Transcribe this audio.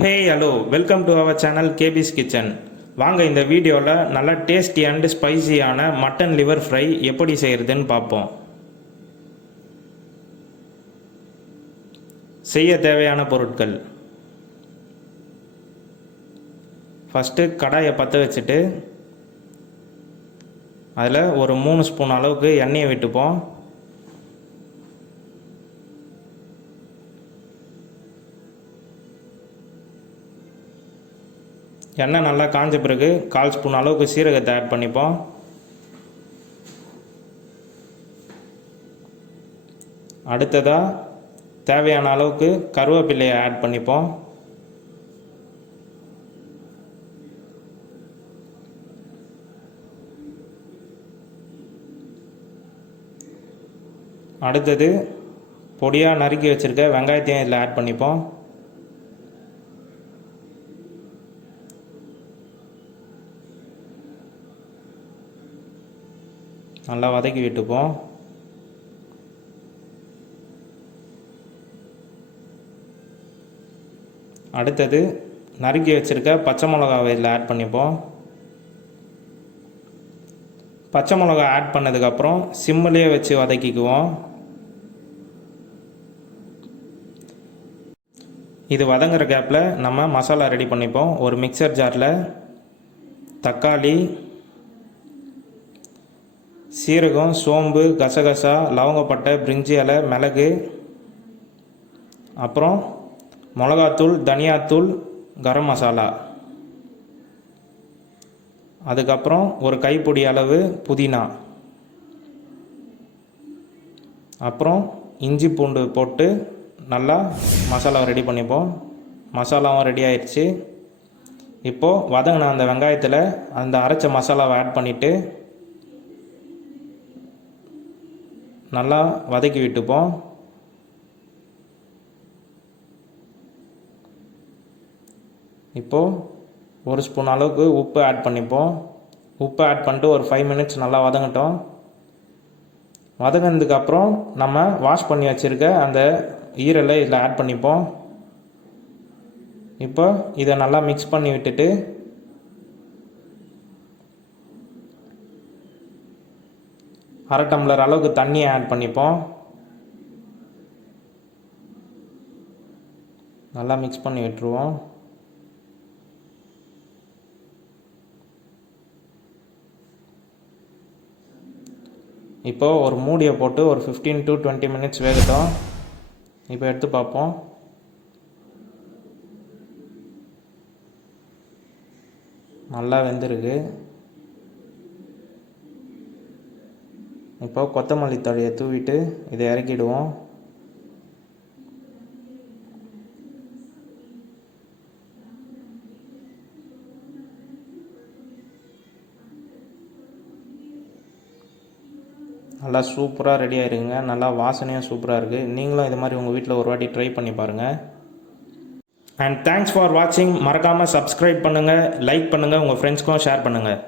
Hey, hello, welcome to our channel KBEE'S Kitchen. வாங்க இந்த வீடியோவில் நல்லா டேஸ்டி அண்ட் ஸ்பைசியான மட்டன் லிவர் ஃப்ரை எப்படி செய்கிறதுன்னு பார்ப்போம். செய்ய தேவையான பொருட்கள்: ஃபஸ்ட்டு கடாயை பற்ற வச்சுட்டு அதில் ஒரு 3 ஸ்பூன் அளவுக்கு எண்ணெயை விட்டுப்போம். எண்ணெய் நல்லா காஞ்ச பிறகு 1/4 ஸ்பூன் அளவுக்கு சீரகத்தை ஆட் பண்ணிப்போம். அடுத்ததாக தேவையான அளவுக்கு கருவேப்பிலையை ஆட் பண்ணிப்போம். அடுத்தது பொடியாக நறுக்கி வச்சுருக்க வெங்காயத்தையும் இதில் ஆட் பண்ணிப்போம். நல்லா வதக்கி விட்டுப்போம். அடுத்தது நறுக்கி வச்சுருக்க பச்சை மிளகாவை இதில் ஆட் பண்ணிப்போம். பச்சை மிளகா ஆட் பண்ணதுக்கப்புறம் சிம்மிலே வச்சு வதக்கிக்குவோம். இது வதங்குற கேப்பில் நம்ம மசாலா ரெடி பண்ணிப்போம். ஒரு மிக்சர் ஜாரில் தக்காளி, சீரகம், சோம்பு, கசகசா, லவங்கப்பட்டை, பிரிஞ்சி இலை, மிளகு, அப்புறம் மிளகாத்தூள், தனியாத்தூள், கரம் மசாலா, அதுக்கப்புறம் ஒரு கைப்பிடி அளவு புதினா, அப்புறம் இஞ்சி பூண்டு போட்டு நல்லா மசாலாவை ரெடி பண்ணிப்போம். மசாலாவும் ரெடி ஆயிடுச்சு. இப்போது வதங்கின அந்த வெங்காயத்தில் அந்த அரைச்ச மசாலாவை ஆட் பண்ணிவிட்டு நல்லா வதக்கி விட்டுப்போம். இப்போது 1 ஸ்பூன் அளவுக்கு உப்பு ஆட் பண்ணிப்போம். உப்பு ஆட் பண்ணிட்டு ஒரு 5 மினிட்ஸ் நல்லா வதங்கட்டும். வதங்கினதுக்கப்புறம் நம்ம வாஷ் பண்ணி வச்சுருக்க அந்த ஈரலை இதில் ஆட் பண்ணிப்போம். இப்போ இதை நல்லா மிக்ஸ் பண்ணி விட்டுட்டு அரை டம்ளர் அளவுக்கு தண்ணியை ஆட் பண்ணிப்போம். நல்லா மிக்ஸ் பண்ணி விட்டுருவோம். இப்போது ஒரு மூடியை போட்டு ஒரு 15 to 20 மினிட்ஸ் வேகட்டும். இப்போ எடுத்து பார்ப்போம். நல்லா வெந்திருக்கு. இப்போ கொத்தமல்லி தழையை தூவிட்டு இதை இறக்கிடுவோம். நல்லா சூப்பராக ரெடி ஆயிருங்க. நல்லா வாசனையாக சூப்பராக இருக்குது. நீங்களும் இது மாதிரி உங்கள் வீட்டில் ஒரு வாட்டி ட்ரை பண்ணி பாருங்கள். அண்ட் தேங்க்ஸ் ஃபார் வாட்சிங். மறக்காமல் சப்ஸ்கிரைப் பண்ணுங்கள், லைக் பண்ணுங்கள், உங்கள் ஃப்ரெண்ட்ஸ்க்கும் ஷேர் பண்ணுங்கள்.